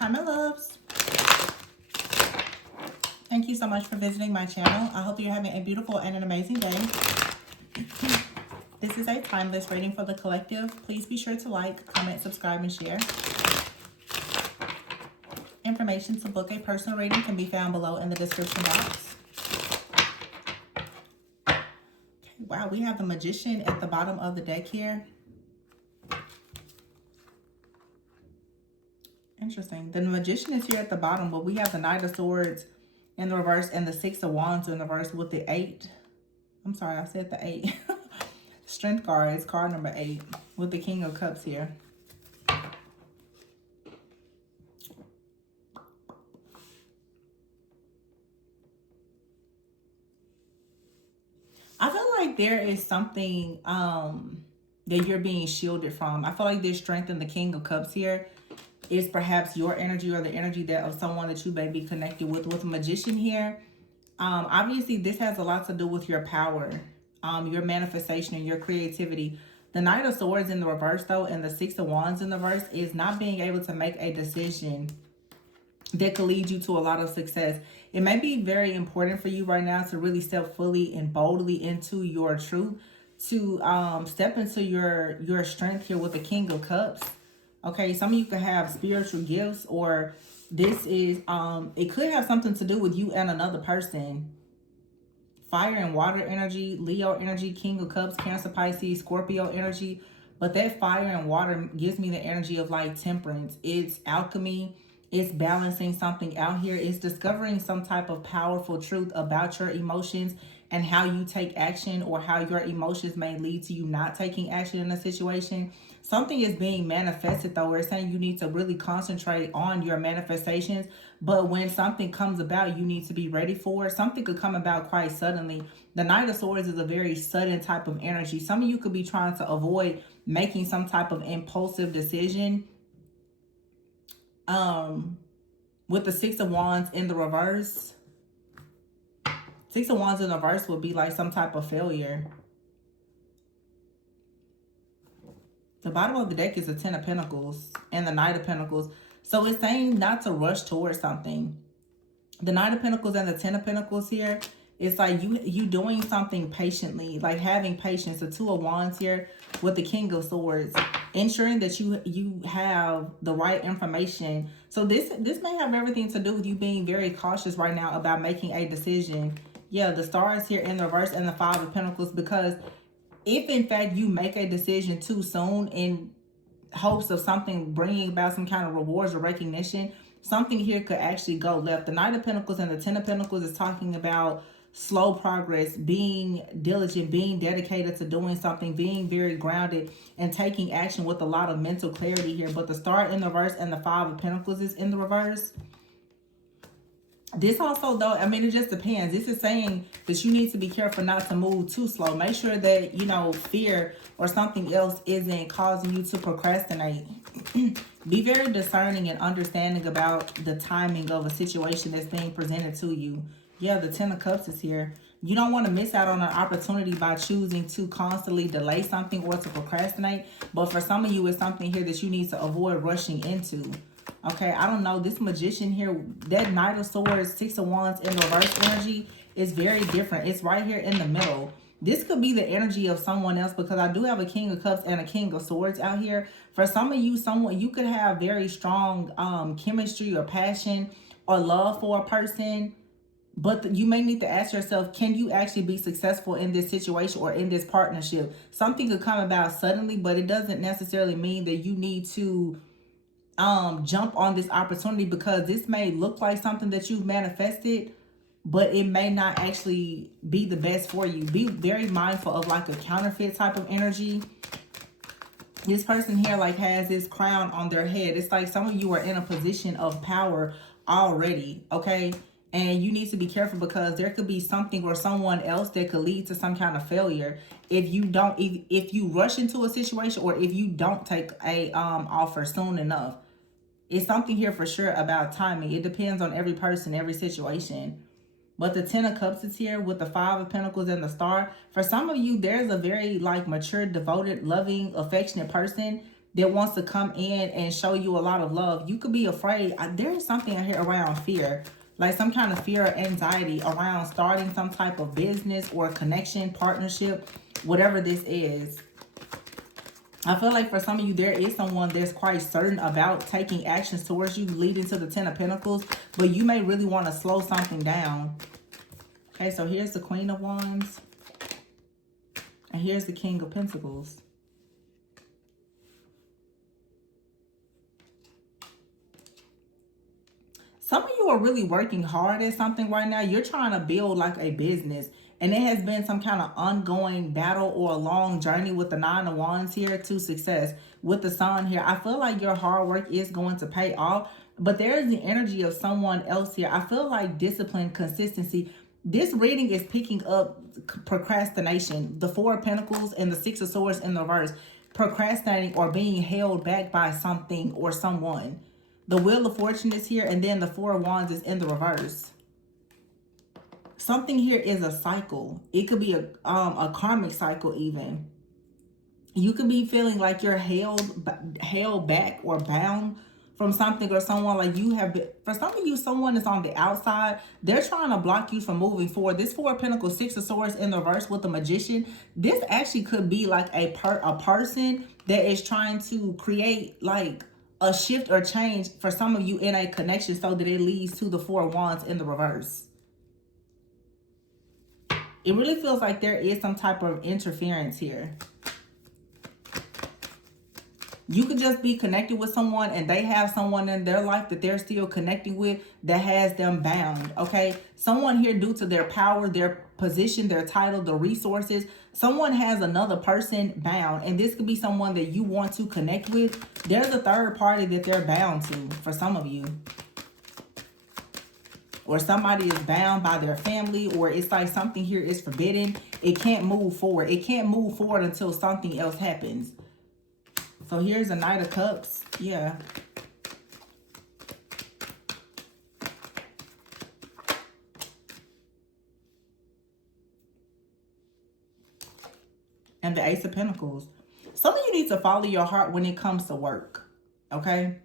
Hi, my loves. Thank you so much for visiting my channel. I hope you're having a beautiful and an amazing day. This is a timeless reading for the collective. Please be sure to like, comment, subscribe, and share. Information to book a personal reading can be found below in the description box. Okay, wow, we have the Magician at the bottom of the deck here. Interesting. The Magician is here at the bottom, but we have the Knight of Swords in the reverse and the Six of Wands in the reverse with the 8. I'm sorry, I said the 8. Strength card is card number 8 with the King of Cups here. I feel like there is something that you're being shielded from. I feel like there's strength in the King of Cups here. Is perhaps your energy or the energy that of someone that you may be connected with. With a Magician here, obviously this has a lot to do with your power, your manifestation and your creativity. The Knight of Swords in the reverse though, and the Six of Wands in the reverse is not being able to make a decision that could lead you to a lot of success. It may be very important for you right now to really step fully and boldly into your truth, to step into your strength here with the King of Cups. Okay, some of you could have spiritual gifts, or this is, it could have something to do with you and another person. Fire and water energy, Leo energy, King of Cups, Cancer, Pisces, Scorpio energy. But that fire and water gives me the energy of like temperance. It's alchemy. It's balancing something out here. It's discovering some type of powerful truth about your emotions and how you take action, or how your emotions may lead to you not taking action in a situation. Something is being manifested though. We're saying you need to really concentrate on your manifestations. But when something comes about, you need to be ready for it. Something could come about quite suddenly. The Knight of Swords is a very sudden type of energy. Some of you could be trying to avoid making some type of impulsive decision. With the Six of Wands in the reverse. Six of Wands in the reverse would be like some type of failure. The bottom of the deck is the Ten of Pentacles and the Knight of Pentacles. So it's saying not to rush towards something. The Knight of Pentacles and the Ten of Pentacles here, it's like you doing something patiently, like having patience. The Two of Wands here with the King of Swords, ensuring that you have the right information. So this may have everything to do with you being very cautious right now about making a decision. Yeah, the Star is here in the reverse and the Five of Pentacles, because if in fact you make a decision too soon in hopes of something bringing about some kind of rewards or recognition, something here could actually go left. The Knight of Pentacles and the Ten of Pentacles is talking about slow progress, being diligent, being dedicated to doing something, being very grounded and taking action with a lot of mental clarity here. But the Star in the reverse and the Five of Pentacles is in the reverse. This also though, I mean, it just depends. This is saying that you need to be careful not to move too slow. Make sure that, you know, fear or something else isn't causing you to procrastinate. Be very discerning and understanding about the timing of a situation that's being presented to you. Yeah, the Ten of Cups is here. You don't want to miss out on an opportunity by choosing to constantly delay something or to procrastinate. But for some of you, it's something here that you need to avoid rushing into. Okay, I don't know. This Magician here, that Knight of Swords, Six of Wands in reverse energy is very different. It's right here in the middle. This could be the energy of someone else, because I do have a King of Cups and a King of Swords out here. For some of you, you could have very strong chemistry or passion or love for a person. But you may need to ask yourself, can you actually be successful in this situation or in this partnership? Something could come about suddenly, but it doesn't necessarily mean that you need to jump on this opportunity, because this may look like something that you've manifested, but it may not actually be the best for you. Be very mindful of like a counterfeit type of energy. This person here like has this crown on their head. It's like some of you are in a position of power already, okay? And you need to be careful, because there could be something or someone else that could lead to some kind of failure if you rush into a situation, or if you don't take a offer soon enough. It's something here for sure about timing. It depends on every person, every situation. But the Ten of Cups is here with the Five of Pentacles and the Star. For some of you, there's a very like mature, devoted, loving, affectionate person that wants to come in and show you a lot of love. You could be afraid. There is something in here around fear, like some kind of fear or anxiety around starting some type of business or connection, partnership, whatever this is. I feel like for some of you, there is someone that's quite certain about taking actions towards you, leading to the Ten of Pentacles, but you may really want to slow something down. Okay, so here's the Queen of Wands, and here's the King of Pentacles. Some of you are really working hard at something right now. You're trying to build like a business, and it has been some kind of ongoing battle or a long journey with the Nine of Wands here to success. With the Sun here, I feel like your hard work is going to pay off, but there is the energy of someone else here. I feel like discipline, consistency. This reading is picking up procrastination, the Four of Pentacles and the Six of Swords in the reverse. Procrastinating or being held back by something or someone. The Wheel of Fortune is here, and then the Four of Wands is in the reverse. Something here is a cycle. It could be a karmic cycle even. You could be feeling like you're held back or bound from something or someone. Like you have been, for some of you, someone is on the outside. They're trying to block you from moving forward. This Four of Pentacles, Six of Swords in the reverse with the Magician. This actually could be like a person that is trying to create like a shift or change for some of you in a connection so that it leads to the Four of Wands in the reverse. It really feels like there is some type of interference here. You could just be connected with someone and they have someone in their life that they're still connecting with that has them bound, okay? Someone here, due to their power, their position, their title, the resources, someone has another person bound, and this could be someone that you want to connect with. There's a third party that they're bound to for some of you. Or somebody is bound by their family, or it's like something here is forbidden. It can't move forward. It can't move forward until something else happens. So here's a Knight of Cups. Yeah. And the Ace of Pentacles. Some of you need to follow your heart when it comes to work. Okay?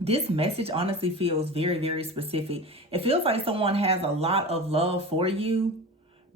This message honestly feels very, very specific. It feels like someone has a lot of love for you,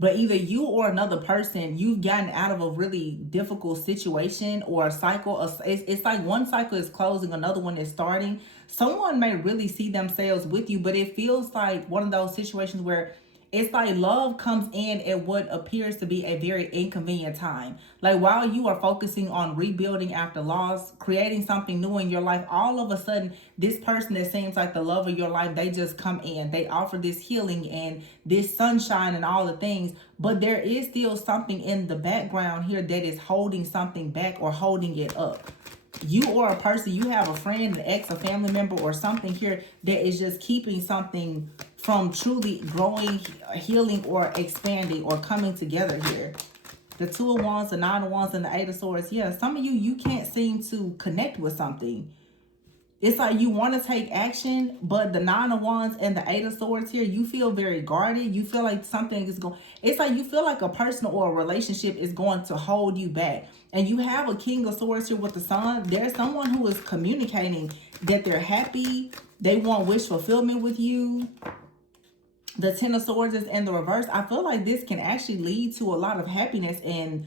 but either you or another person, you've gotten out of a really difficult situation or a cycle. It's like one cycle is closing, another one is starting. Someone may really see themselves with you, but it feels like one of those situations where it's like love comes in at what appears to be a very inconvenient time. Like while you are focusing on rebuilding after loss, creating something new in your life, all of a sudden, this person that seems like the love of your life, they just come in. They offer this healing and this sunshine and all the things. But there is still something in the background here that is holding something back or holding it up. You or a person, you have a friend, an ex, a family member, or something here that is just keeping something from truly growing, healing, or expanding, or coming together here. The Two of Wands, the Nine of Wands, and the Eight of Swords. Yeah, some of you, you can't seem to connect with something. It's like you want to take action, but the Nine of Wands and the Eight of Swords here, you feel very guarded. You feel like something is going, it's like you feel like a person or a relationship is going to hold you back. And you have a King of Swords here with the Sun. There's someone who is communicating that they're happy. They want wish fulfillment with you. The Ten of Swords is in the reverse. I feel like this can actually lead to a lot of happiness and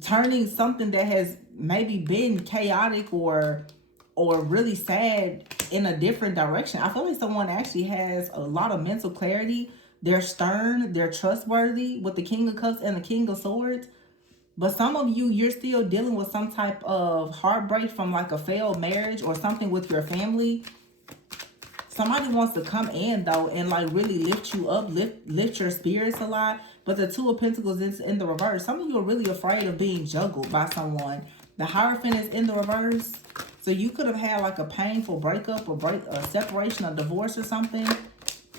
turning something that has maybe been chaotic or really sad in a different direction. I feel like someone actually has a lot of mental clarity. They're stern, they're trustworthy with the King of Cups and the King of Swords. But some of you, you're still dealing with some type of heartbreak from like a failed marriage or something with your family. Somebody wants to come in though and like really lift you up, lift your spirits a lot. But the Two of Pentacles is in the reverse. Some of you are really afraid of being juggled by someone. The Hierophant is in the reverse. So you could have had like a painful breakup or a separation, a divorce or something.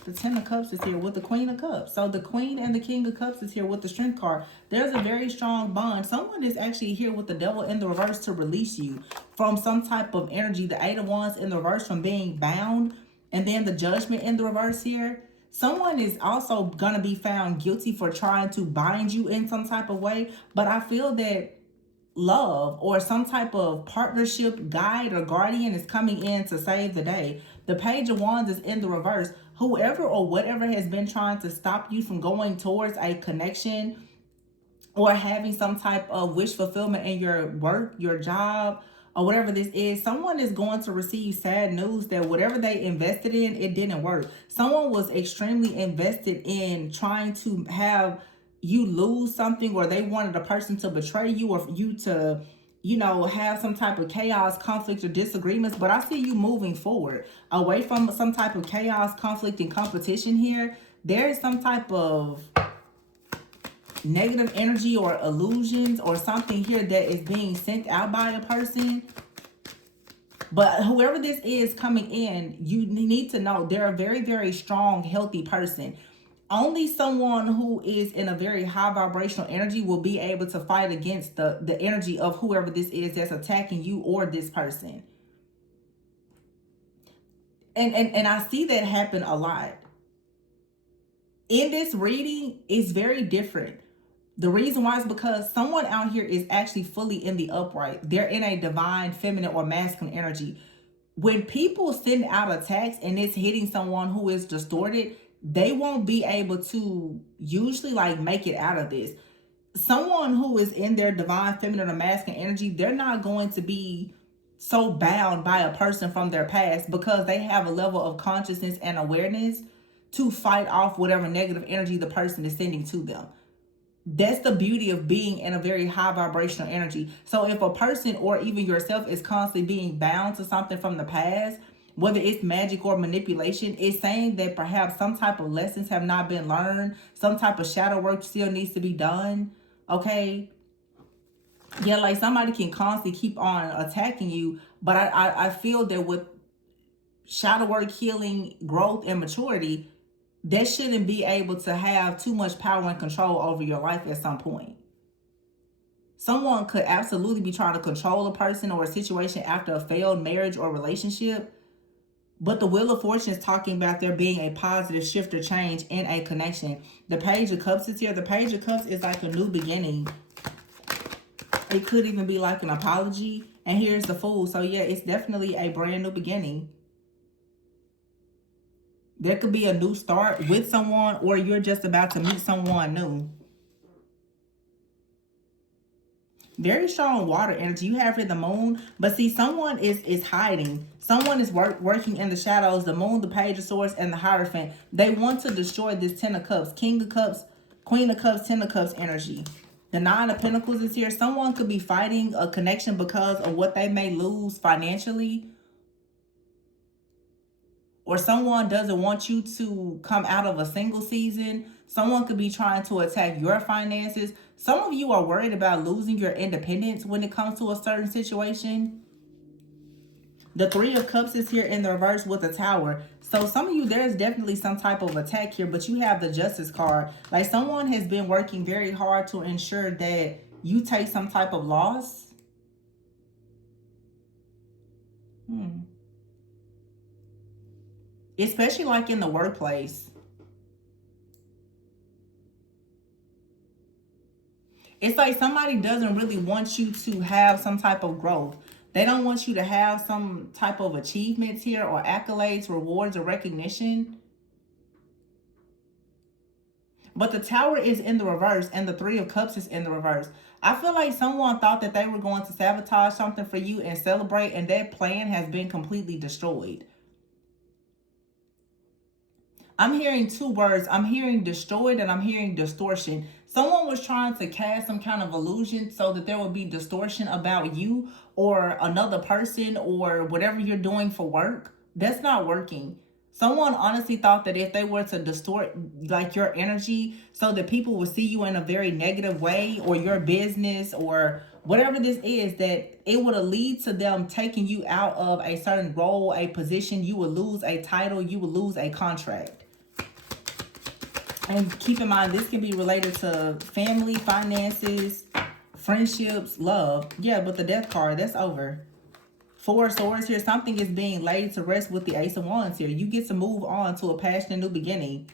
The Ten of Cups is here with the Queen of Cups. So the Queen and the King of Cups is here with the Strength card. There's a very strong bond. Someone is actually here with the Devil in the reverse to release you from some type of energy. The Eight of Wands in the reverse from being bound. And then the Judgment in the reverse here. Someone is also going to be found guilty for trying to bind you in some type of way. But I feel that love or some type of partnership guide or guardian is coming in to save the day. The Page of Wands is in the reverse. Whoever or whatever has been trying to stop you from going towards a connection or having some type of wish fulfillment in your work, your job, or whatever this is, someone is going to receive sad news that whatever they invested in, it didn't work. Someone was extremely invested in trying to have you lose something, or they wanted a person to betray you, or you to, have some type of chaos, conflict, or disagreements. But I see you moving forward away from some type of chaos, conflict, and competition here. There is some type of negative energy or illusions or something here that is being sent out by a person. But whoever this is coming in, you need to know they're a very, very strong, healthy person. Only someone who is in a very high vibrational energy will be able to fight against the energy of whoever this is that's attacking you or this person. And I see that happen a lot. In this reading, it's very different. The reason why is because someone out here is actually fully in the upright. They're in a divine, feminine, or masculine energy. When people send out attacks and it's hitting someone who is distorted, they won't be able to usually make it out of this. Someone who is in their divine, feminine, or masculine energy, they're not going to be so bound by a person from their past because they have a level of consciousness and awareness to fight off whatever negative energy the person is sending to them. That's the beauty of being in a very high vibrational energy. So if a person or even yourself is constantly being bound to something from the past, whether it's magic or manipulation, it's saying that perhaps some type of lessons have not been learned. Some type of shadow work still needs to be done. Okay. Yeah, somebody can constantly keep on attacking you. But I feel that with shadow work, healing, growth, and maturity, that shouldn't be able to have too much power and control over your life at some point. Someone could absolutely be trying to control a person or a situation after a failed marriage or relationship. But the Wheel of Fortune is talking about there being a positive shift or change in a connection. The Page of Cups is here. The Page of Cups is like a new beginning. It could even be like an apology. And here's the Fool. So yeah, it's definitely a brand new beginning. There could be a new start with someone, or you're just about to meet someone new. Very strong water energy. You have here the Moon. But see, someone is hiding. Someone is working in the shadows. The Moon, the Page of Swords, and the Hierophant. They want to destroy this Ten of Cups. King of Cups, Queen of Cups, Ten of Cups energy. The Nine of Pentacles is here. Someone could be fighting a connection because of what they may lose financially. Or someone doesn't want you to come out of a single season. Someone could be trying to attack your finances. Some of you are worried about losing your independence when it comes to a certain situation. The Three of Cups is here in the reverse with the Tower. So some of you, there's definitely some type of attack here, but you have the Justice card. Like someone has been working very hard to ensure that you take some type of loss. Especially like in the workplace. It's like somebody doesn't really want you to have some type of growth. They don't want you to have some type of achievements here or accolades, rewards, or recognition. But the Tower is in the reverse and the Three of Cups is in the reverse. I feel like someone thought that they were going to sabotage something for you and celebrate, and that plan has been completely destroyed. I'm hearing two words. I'm hearing destroyed and I'm hearing distortion. Someone was trying to cast some kind of illusion so that there would be distortion about you or another person or whatever you're doing for work. That's not working. Someone honestly thought that if they were to distort your energy so that people would see you in a very negative way, or your business or whatever this is, that it would lead to them taking you out of a certain role, a position. You would lose a title. You would lose a contract. And keep in mind, this can be related to family, finances, friendships, love. Yeah, but the Death card, that's over. Four of Swords here. Something is being laid to rest with the Ace of Wands here. You get to move on to a passionate new beginning.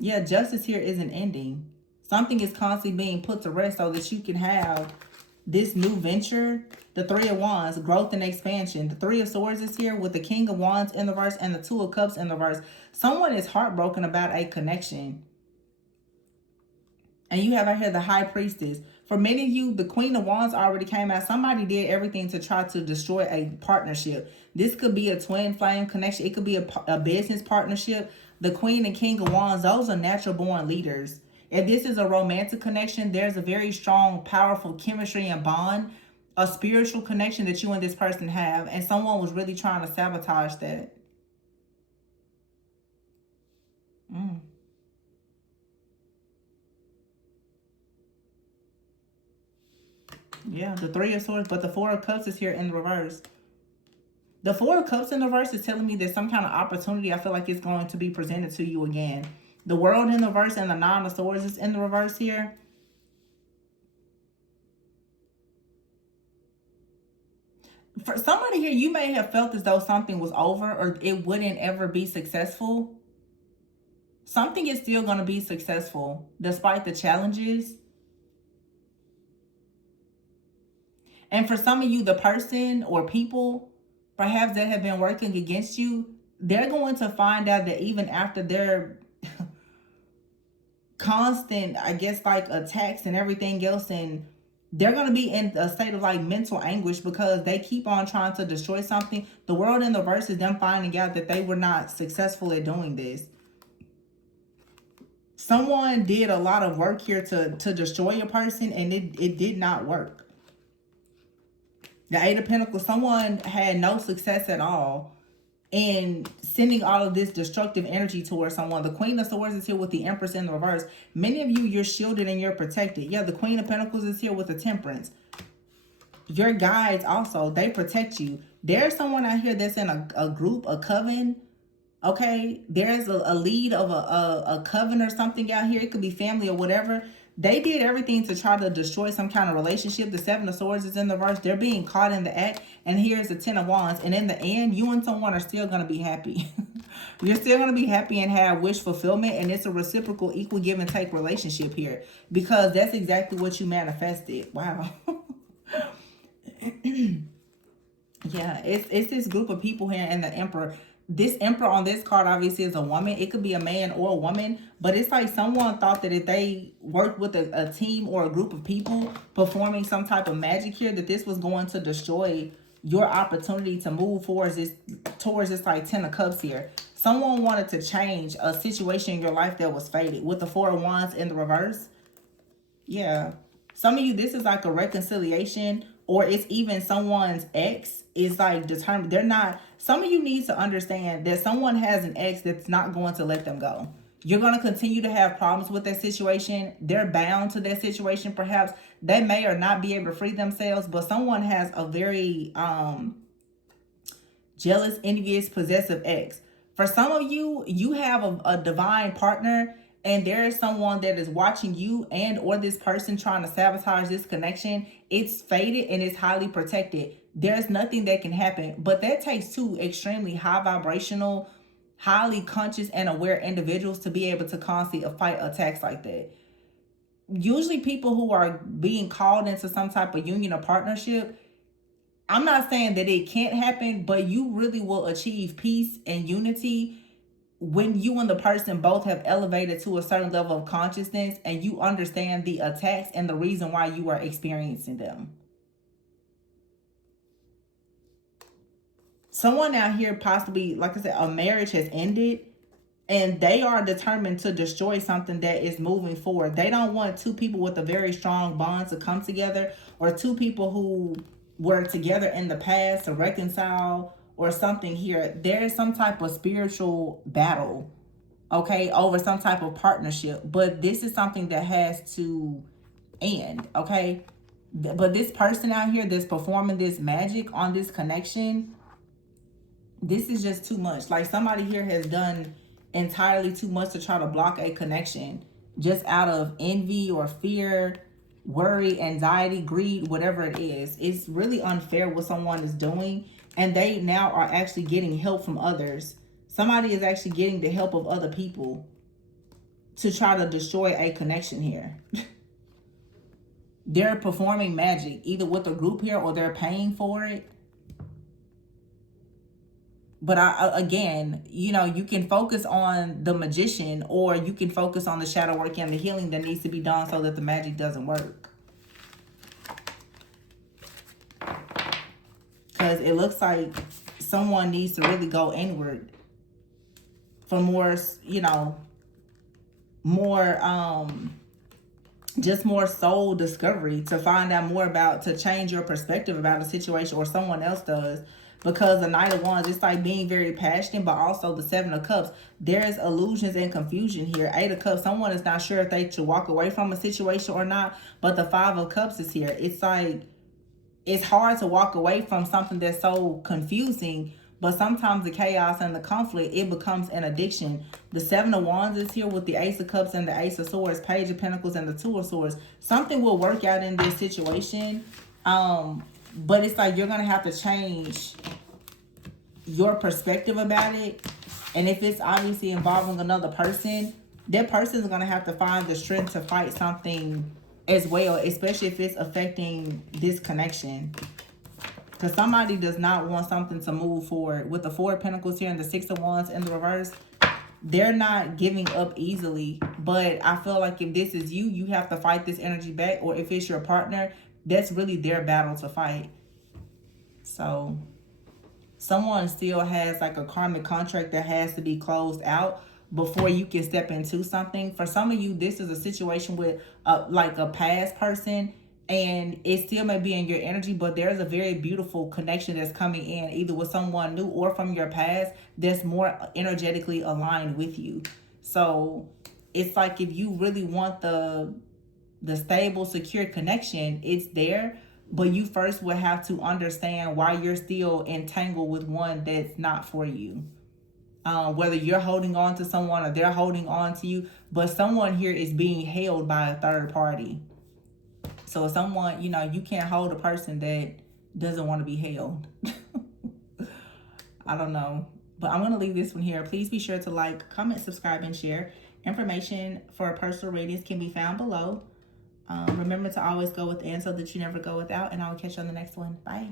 Yeah, Justice here is an ending. Something is constantly being put to rest so that you can have this new venture. The Three of Wands, growth and expansion. The Three of Swords is here with the King of Wands in the reverse and the Two of Cups in the reverse. Someone is heartbroken about a connection. And you have out here the High Priestess. For many of you, the Queen of Wands already came out. Somebody did everything to try to destroy a partnership. This could be a twin flame connection. It could be a business partnership. The Queen and King of Wands, those are natural born leaders. If this is a romantic connection, there's a very strong, powerful chemistry and bond, a spiritual connection that you and this person have. And someone was really trying to sabotage that. Yeah, the Three of Swords, but the Four of Cups is here in the reverse. The Four of Cups in the reverse is telling me that some kind of opportunity, I feel like, is going to be presented to you again. The World in the reverse and the Nine of Swords is in the reverse here. For somebody here, you may have felt as though something was over or it wouldn't ever be successful. Something is still going to be successful despite the challenges. And for some of you, the person or people perhaps that have been working against you, they're going to find out that even after their constant, I guess, like attacks and everything else, and they're going to be in a state of like mental anguish because they keep on trying to destroy something. The World in the reverse is them finding out that they were not successful at doing this. Someone did a lot of work here to destroy a person, and it did not work. The Eight of Pentacles, someone had no success at all in sending all of this destructive energy towards someone. The Queen of Swords is here with the Empress in the reverse. Many of you, you're shielded and you're protected. Yeah, the Queen of Pentacles is here with the Temperance. Your guides also, they protect you. There's someone out here that's in a group, a coven. Okay, there's a lead of a coven or something out here. It could be family or whatever. They did everything to try to destroy some kind of relationship. The Seven of Swords is in the verse. They're being caught in the act. And here's the Ten of Wands. And in the end, you and someone are still going to be happy. You're still going to be happy and have wish fulfillment. And it's a reciprocal, equal give and take relationship here. Because that's exactly what you manifested. Wow. Yeah, it's this group of people here and the Emperor. This Emperor on this card obviously is a woman. It could be a man or a woman, but it's like someone thought that if they worked with a team or a group of people performing some type of magic here, that this was going to destroy your opportunity to move towards this like Ten of Cups here. Someone wanted to change a situation in your life that was fated with the Four of Wands in the reverse. Yeah. Some of you, this is like a reconciliation, or it's even someone's ex is like determined. They're not, some of you need to understand that someone has an ex that's not going to let them go. You're going to continue to have problems with that situation. They're bound to that situation. Perhaps they may or not be able to free themselves, but someone has a very jealous, envious, possessive ex. For some of you, you have a divine partner, and there is someone that is watching you and or this person trying to sabotage this connection. It's fated and it's highly protected. There's nothing that can happen, but that takes two extremely high vibrational, highly conscious and aware individuals to be able to constantly fight attacks like that. Usually people who are being called into some type of union or partnership, I'm not saying that it can't happen, but you really will achieve peace and unity when you and the person both have elevated to a certain level of consciousness and you understand the attacks and the reason why you are experiencing them. Someone out here possibly, like I said, a marriage has ended and they are determined to destroy something that is moving forward. They don't want two people with a very strong bond to come together, or two people who were together in the past to reconcile or something here. There is some type of spiritual battle, okay, over some type of partnership. But this is something that has to end, okay? But this person out here that's performing this magic on this connection, this is just too much. Like somebody here has done entirely too much to try to block a connection just out of envy or fear, worry, anxiety, greed, whatever it is. It's really unfair what someone is doing. And they now are actually getting help from others. Somebody is actually getting the help of other people. to try to destroy a connection here. They're performing magic, either with a group here or they're paying for it. But again, you know, you can focus on the magician, or you can focus on the shadow work and the healing that needs to be done so that the magic doesn't work. Because it looks like someone needs to really go inward for more, you know, more, just more soul discovery, to find out more about, to change your perspective about a situation, or someone else does. Because the Knight of Wands, it's like being very passionate, but also the Seven of Cups. There's illusions and confusion here. Eight of Cups, someone is not sure if they should walk away from a situation or not. But the Five of Cups is here. It's like, it's hard to walk away from something that's so confusing, but sometimes the chaos and the conflict, it becomes an addiction. The Seven of Wands is here with the Ace of Cups and the Ace of Swords, Page of Pentacles, and the Two of Swords. Something will work out in this situation. But it's like you're going to have to change your perspective about it. And if it's obviously involving another person, that person is going to have to find the strength to fight something as well, especially if it's affecting this connection. Because somebody does not want something to move forward. With the Four of Pentacles here and the Six of Wands in the reverse, they're not giving up easily. But I feel like if this is you, you have to fight this energy back. Or if it's your partner, that's really their battle to fight. So someone still has like a karmic contract that has to be closed out before you can step into something. For some of you, this is a situation with like a past person, and it still may be in your energy, but there's a very beautiful connection that's coming in, either with someone new or from your past, that's more energetically aligned with you. So it's like, if you really want the stable, secure connection, it's there. But you first will have to understand why you're still entangled with one that's not for you. Whether you're holding on to someone or they're holding on to you. But someone here is being held by a third party. So someone, you know, you can't hold a person that doesn't want to be held. I don't know. But I'm going to leave this one here. Please be sure to like, comment, subscribe, and share. Information for personal readings can be found below. Remember to always go within so that you never go without. And I will catch you on the next one. Bye.